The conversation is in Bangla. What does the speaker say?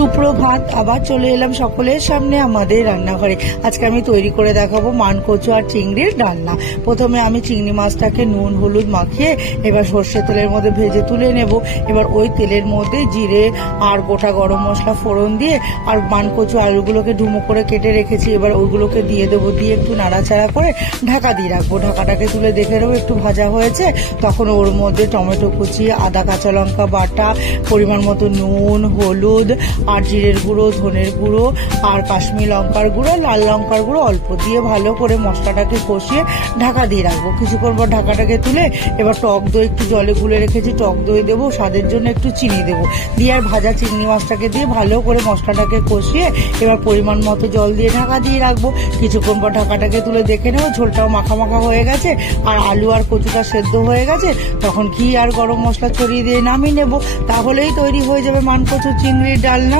সুপ্রভাত, আবার চলে এলাম সকলের সামনে আমাদের রান্নাঘরে। আজকে আমি তৈরি করে দেখাবো মানকচু আর চিংড়ির ডালনা। প্রথমে আমি চিংড়ি মাছটাকে নুন হলুদ মাখিয়ে এবার সর্ষে তেলের মধ্যে ভেজে তুলে নেব। এবার ওই তেলের মধ্যে জিরে আর গোটা গরম মশলা ফোড়ন দিয়ে আর মানকচু আলুগুলোকে ডুমো করে কেটে রেখেছি, এবার ওইগুলোকে দিয়ে দেবো। দিয়ে একটু নাড়াচাড়া করে ঢাকা দিয়ে রাখবো। ঢাকাটাকে তুলে দেখে নেবো একটু ভাজা হয়েছে, তখন ওর মধ্যে টমেটো কুচি, আদা কাঁচা লঙ্কা বাটা, পরিমাণ মতো নুন হলুদ আর জিরের গুঁড়ো, ধনের গুঁড়ো আর কাশ্মীর লঙ্কার গুঁড়ো, লাল লঙ্কার গুঁড়ো অল্প দিয়ে ভালো করে মশলাটাকে কষিয়ে ঢাকা দিয়ে রাখবো। কিছুক্ষণ পর ঢাকাটাকে তুলে এবার টক দই একটু জলে গুলে রেখেছি, টক দই দেবো, স্বাদের জন্য একটু চিনি দেবো, দিয়ে আর ভাজা চিংড়ি মাছটাকে দিয়ে ভালো করে মশলাটাকে কষিয়ে এবার পরিমাণ মতো জল দিয়ে ঢাকা দিয়ে রাখবো। কিছুক্ষণ পর ঢাকাটাকে তুলে দেখে নেবো ঝোলটাও মাখা মাখা হয়ে গেছে আর আলু আর কচুটা সেদ্ধ হয়ে গেছে, তখন ঘি আর গরম মশলা ছড়িয়ে দিয়ে নামিয়ে নেবো। তাহলেই তৈরি হয়ে যাবে মানকচু চিংড়ির ডালনা।